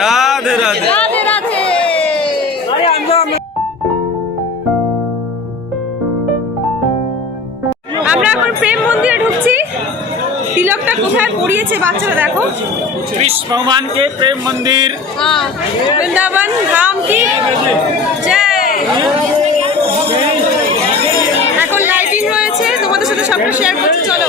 রাধে রাধে রাধে রাধে। আমরা এখন প্রেম মন্দিরে ঢুকছি। তিলকটা কোথায় পড়িয়েছে বাচ্চারা দেখো। कृष्ण भगवान के प्रेम मंदिर वृंदावन धाम की जय। এখন লাইটিং রয়েছে, তোমাদের সাথে সবটা শেয়ার করছি, চলো।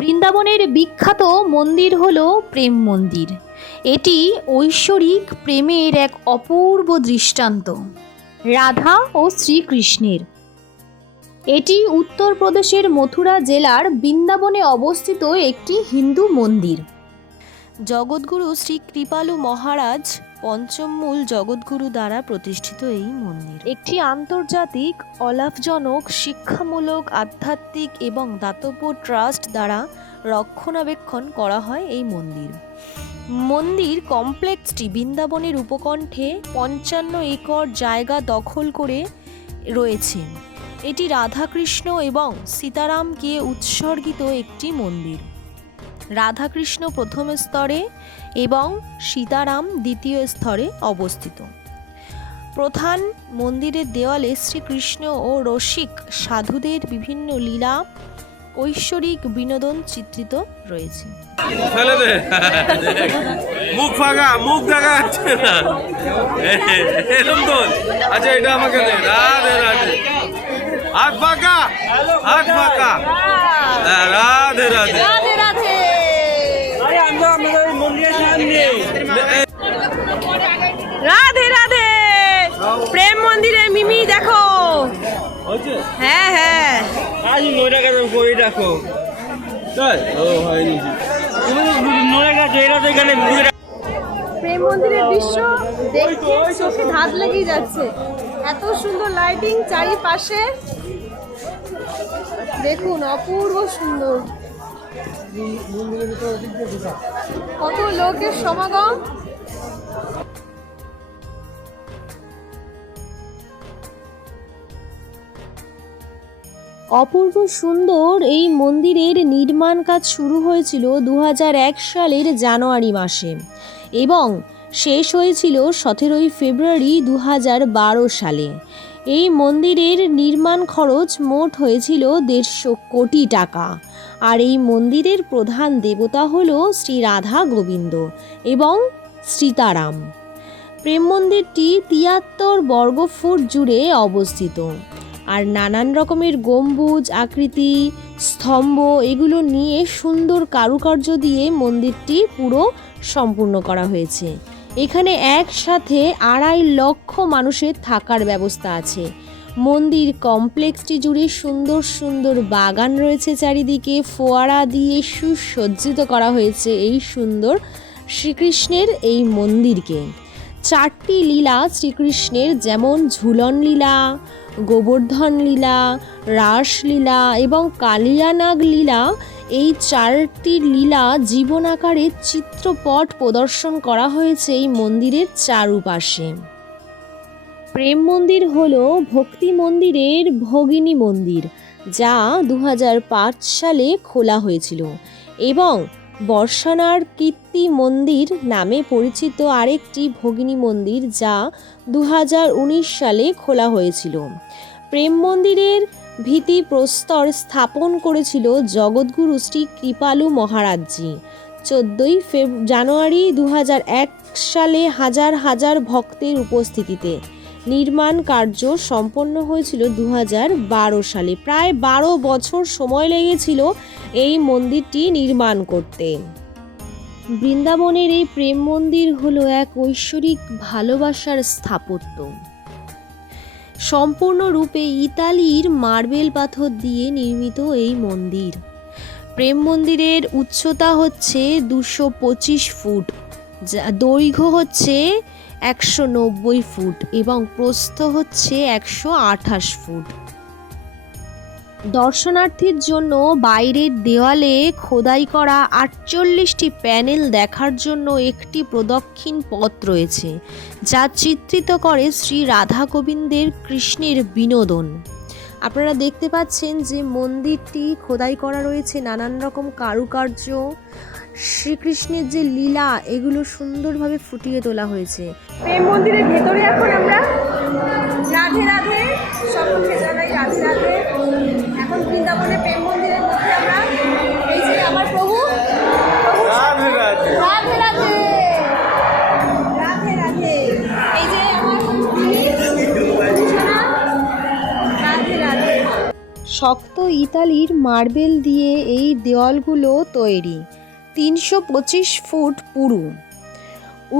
বৃন্দাবনের বিখ্যাত মন্দির হলো প্রেম মন্দির। এটি ঐশ্বরিক প্রেমের এক অপূর্ব দৃষ্টান্ত রাধা ও শ্রীকৃষ্ণের। এটি উত্তরপ্রদেশের মথুরা জেলার বৃন্দাবনে অবস্থিত একটি হিন্দু মন্দির। জগৎগুরু শ্রী কৃপালু মহারাজ পঞ্চম মূল জগৎগুরু দ্বারা প্রতিষ্ঠিত এই মন্দির একটি আন্তর্জাতিক অলাভজনক শিক্ষামূলক আধ্যাত্মিক এবং দাতব্য ট্রাস্ট দ্বারা রক্ষণাবেক্ষণ করা হয়। এই মন্দির কমপ্লেক্সটি বৃন্দাবনের উপকণ্ঠে 55 একর জায়গা দখল করে রয়েছে। এটি রাধাকৃষ্ণ এবং সীতারামকে উৎসর্গিত একটি মন্দির। রাধাকৃষ্ণ প্রথম স্তরে এবং সীতারাম দ্বিতীয় স্তরে অবস্থিত। প্রধান মন্দিরের দেওয়ালে শ্রীকৃষ্ণ ও রসিক সাধুদের বিভিন্ন লীলা ঐশ্বরিক বিনোদন চিত্রিত রয়েছে। মুখ ফাঁকা, মুখ দেখা যাচ্ছে না। আচ্ছা, এটা আমাকে দে। রাধে রাধে। হাত ফাঁকা, হাত ফাঁকা। রাধে রাধে রাধে রাধে। রাধে রাধে। প্রেম মন্দিরে মিমি দেখো। হ্যাঁ হ্যাঁ, প্রেম মন্দিরের দৃশ্য দেখে চোখে ধাঁধ লেগে যাচ্ছে। এত সুন্দর লাইটিং চারিপাশে, দেখুন অপূর্ব সুন্দর। কত লোকের সমাগম। অপূর্ব সুন্দর এই মন্দিরের নির্মাণ কাজ শুরু হয়েছিল 2001 সালের জানুয়ারি মাসে এবং শেষ হয়েছিল 17 ফেব্রুয়ারি 2012 সালে। এই মন্দিরের নির্মাণ খরচ মোট হয়েছিল 150 কোটি টাকা। আর এই মন্দিরের প্রধান দেবতা হল শ্রী রাধা গোবিন্দ এবং সীতারাম। প্রেম মন্দিরটি 73 বর্গফুট জুড়ে অবস্থিত আর নানান রকমের গম্বুজ আকৃতি স্তম্ভ এগুলো নিয়ে সুন্দর কারুকার্য দিয়ে মন্দিরটি পুরো সম্পূর্ণ করা হয়েছে। এখানে একসাথে 2.5 লক্ষ মানুষের থাকার ব্যবস্থা আছে। মন্দির কমপ্লেক্সটি জুড়ে সুন্দর সুন্দর বাগান রয়েছে, চারিদিকে ফোয়ারা দিয়ে সুসজ্জিত করা হয়েছে এই সুন্দর শ্রীকৃষ্ণের এই মন্দিরকে। 4টি লীলা শ্রীকৃষ্ণের, যেমন ঝুলন লীলা, গোবর্ধন লীলা, রাসলীলা এবং কালিয়ানাগ লীলা, এই 4টি লীলা জীবন আকারে চিত্রপট প্রদর্শন করা হয়েছে এই মন্দিরের চারুপাশে। প্রেম মন্দির হলো ভক্তি মন্দিরের ভগিনী মন্দির, যা 2005 সালে খোলা হয়েছিল এবং বর্ষানার কীর্তি মন্দির নামে পরিচিত আরেকটি ভগিনী মন্দির, যা 2019 সালে খোলা হয়েছিল। প্রেম মন্দিরের ভিত্তিপ্রস্তর স্থাপন করেছিল জগৎগুরু শ্রী কৃপালু মহারাজজি 14 জানুয়ারি 2001 সালে হাজার হাজার ভক্তের উপস্থিতিতে। নির্মাণ কার্য সম্পন্ন হয়েছিল 2012 সালে। প্রায় 12 বছর সময় লেগেছিল এই মন্দিরটি নির্মাণ করতে। বৃন্দাবনের এই প্রেম মন্দির হলো এক ঐশ্বরিক ভালোবাসার স্থাপত্য। সম্পূর্ণরূপে ইতালির মার্বেল পাথর দিয়ে নির্মিত এই মন্দির। প্রেম মন্দিরের উচ্চতা হচ্ছে 225 ফুট, দৈর্ঘ্য হচ্ছে 190 ফুট এবং প্রস্থ হচ্ছে 128 ফুট। দর্শনার্থীর জন্য বাইরের দেওয়ালে খোদাই করা 48টি প্যানেল দেখার জন্য একটি প্রদক্ষিণ পথ রয়েছে, যা চিত্রিত করে শ্রী রাধা গোবিন্দের কৃষ্ণের বিনোদন। আপনারা দেখতে পাচ্ছেন যে মন্দিরটি খোদাই করা রয়েছে নানান রকম কারুকার্য, শ্রীকৃষ্ণের যে লীলা এগুলো সুন্দরভাবে ফুটিয়ে তোলা হয়েছে। প্রেম মন্দিরের ভেতরে এখন আমরা রাধে রাধে সকলকে জানাই রাধে রাধে। এখন বৃন্দাবনের প্রেম মন্দিরের মধ্যে আমরা এই যে আমার প্রভু রাধে রাধে রাধে রাধে রাধে রাধে, এই যে আমার রাধে রাধে। শক্ত ইতালির মার্বেল দিয়ে এই দেওয়ালগুলো তৈরি, 325 ফুট পুরু।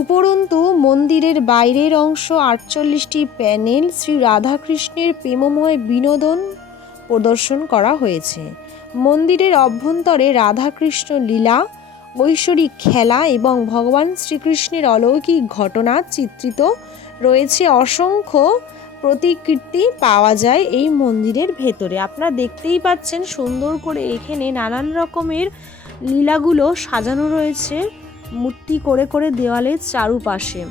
উপরন্তু মন্দিরের বাইরের অংশ 48টি প্যানেল শ্রী রাধাকৃষ্ণের প্রেমময় বিনোদন প্রদর্শন করা হয়েছে। মন্দিরের অভ্যন্তরে রাধাকৃষ্ণ লীলা, ঐশ্বরিক খেলা এবং ভগবান শ্রীকৃষ্ণের অলৌকিক ঘটনা চিত্রিত রয়েছে। অসংখ্য প্রতিকৃতি পাওয়া যায় এই মন্দিরের ভেতরে। আপনারা দেখতেই পাচ্ছেন সুন্দর করে এখানে নানান রকমের লীলাগুলো সাজানো রয়েছে মূর্তি করে করে দেওয়ালের চারুপাশে।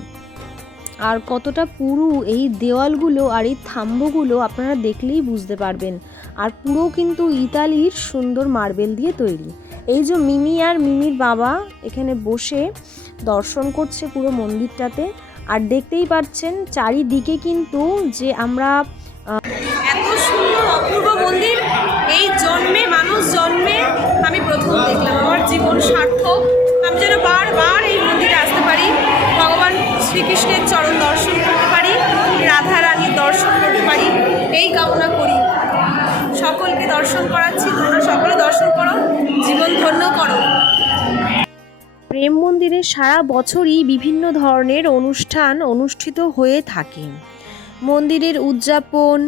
আর কতটা পুরু এই দেওয়ালগুলো আর এই থাম্বগুলো আপনারা দেখলেই বুঝতে পারবেন। আর পুরো কিন্তু ইতালির সুন্দর মার্বেল দিয়ে তৈরি। এই যে মিমি আর মিমির বাবা এখানে বসে দর্শন করছে পুরো মন্দিরটাতে। আর দেখতেই পাচ্ছেন চারিদিকে কিন্তু যে আমরা এত সুন্দর অপূর্ব মন্দির এই জন্মে, মানুষ জন্মে আমি প্রথম দেখলাম। আমার জীবন সার্থক। আমি যেন বারবার এই মন্দিরে আসতে পারি, ভগবান শ্রীকৃষ্ণের চরণ দর্শন করতে পারি, রাধা রানীর দর্শন করতে পারি, এই কামনা করি। সকলকে দর্শন করাচ্ছি, তোমরা সকলে দর্শন করো, জীবন ধন্য করো। প্রেম মন্দিরে সারা বছরই বিভিন্ন ধরনের অনুষ্ঠান অনুষ্ঠিত হয়ে থাকে। মন্দিরের উদযাপন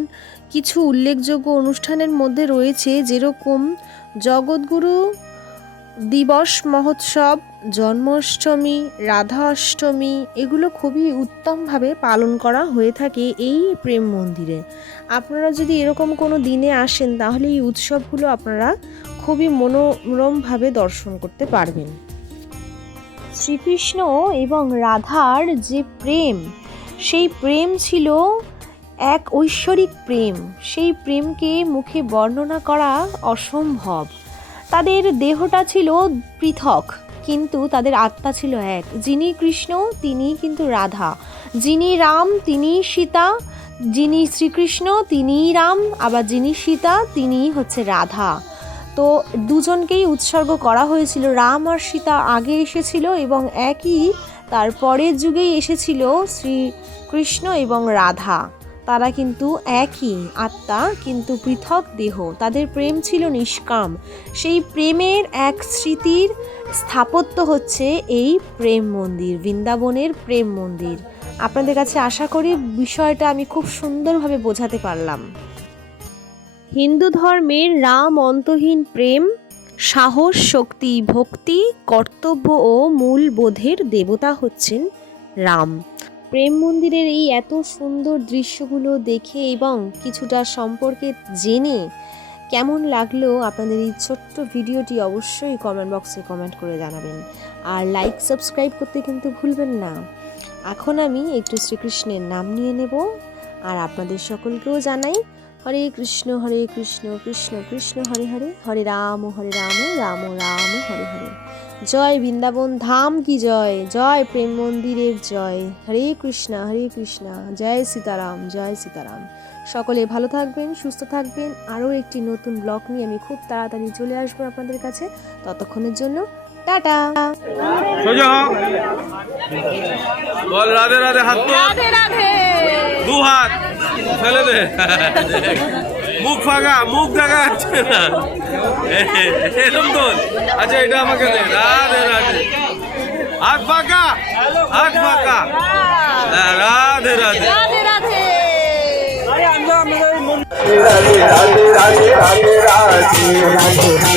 কিছু উল্লেখযোগ্য অনুষ্ঠানের মধ্যে রয়েছে, যেরকম জগৎগুরু দিবস মহোৎসব, জন্মাষ্টমী, রাধা অষ্টমী, এগুলো খুবই উত্তমভাবে পালন করা হয়ে থাকে এই প্রেম মন্দিরে। আপনারা যদি এরকম কোনো দিনে আসেন তাহলে এই উৎসবগুলো আপনারা খুবই মনোরমভাবে দর্শন করতে পারবেন। শ্রীকৃষ্ণ এবং রাধার যে প্রেম, সেই প্রেম ছিল এক ঐশ্বরিক প্রেম। সেই প্রেমকে মুখে বর্ণনা করা অসম্ভব। তাদের দেহটা ছিল পৃথক, কিন্তু তাদের আত্মা ছিল এক। যিনি কৃষ্ণ তিনি কিন্তু রাধা, যিনি রাম তিনি সীতা, যিনি শ্রীকৃষ্ণ তিনিই রাম, আবার যিনি সীতা তিনিই হচ্ছে রাধা। তো দুজনকেই উৎসর্গ করা হয়েছিল। রাম আর সীতা আগে এসেছিল এবং একই তার পরের যুগেই এসেছিল শ্রীকৃষ্ণ এবং রাধা। তারা কিন্তু একই আত্মা, কিন্তু পৃথক দেহ। তাদের প্রেম ছিল নিষ্কাম। সেই প্রেমের এক স্মৃতির স্থাপত্য হচ্ছে এই প্রেম মন্দির, বৃন্দাবনের প্রেম মন্দির। আপনাদের কাছে আশা করি বিষয়টা আমি খুব সুন্দরভাবে বোঝাতে পারলাম। হিন্দু ধর্মের রাম অন্তহীন প্রেম, সাহস, শক্তি, ভক্তি, কর্তব্য ও মূল বোধের দেবতা হচ্ছেন রাম। প্রেম মন্দিরের এই এত সুন্দর দৃশ্যগুলো দেখে এবং কিছুটা সম্পর্কে জেনে কেমন লাগলো আপনাদের এই ছোট্ট ভিডিওটি অবশ্যই কমেন্ট বক্সে কমেন্ট করে জানাবেন। আর লাইক সাবস্ক্রাইব করতে কিন্তু ভুলবেন না। এখন আমি একটু শ্রীকৃষ্ণের নাম নিয়ে নেব আর আপনাদের সকলকেও জানাই হরে কৃষ্ণ কৃষ্ণ কৃষ্ণ হরে হরে, হরে রাম রাম রাম হরে হরে। জয় বৃন্দাবন ধাম কি জয়, জয় প্রেম মন্দিরের জয়। হরে কৃষ্ণ জয় সীতারাম জয় সীতারাম। সকলে ভালো থাকবেন, সুস্থ থাকবেন। আরও একটি নতুন ব্লগ নিয়ে আমি খুব তাড়াতাড়ি চলে আসবো আপনাদের কাছে। ততক্ষণের জন্য টাটা। সোজা হ, বল রাধে রাধে, হাত তো রাধে রাধে, দু হাত ফেলে দে, মুখ ফাঁকা, মুখ দেখা যাচ্ছে না এরকম তো। আচ্ছা এটা আমাকে দে, রাধে রাধে, হাত ফাঁকা, হাত ফাঁকা, রাধে রাধে রাধে রাধে। হলো আমাদের রাধে রাধে রাধে রাধে রাধে রাধে